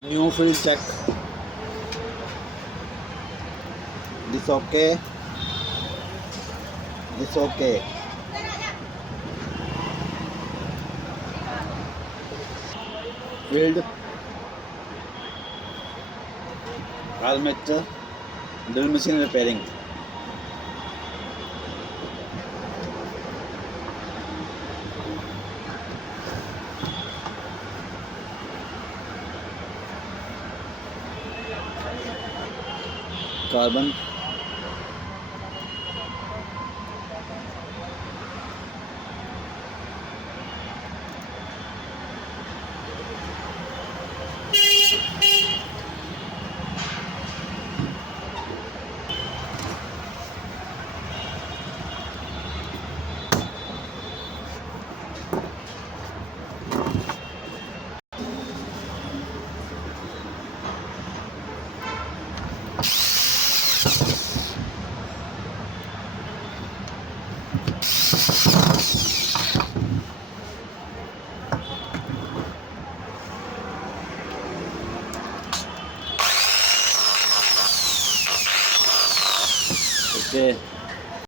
New field check. This okay. This okay. Field. Helmet. Drill machine repairing. Carbon. Okay.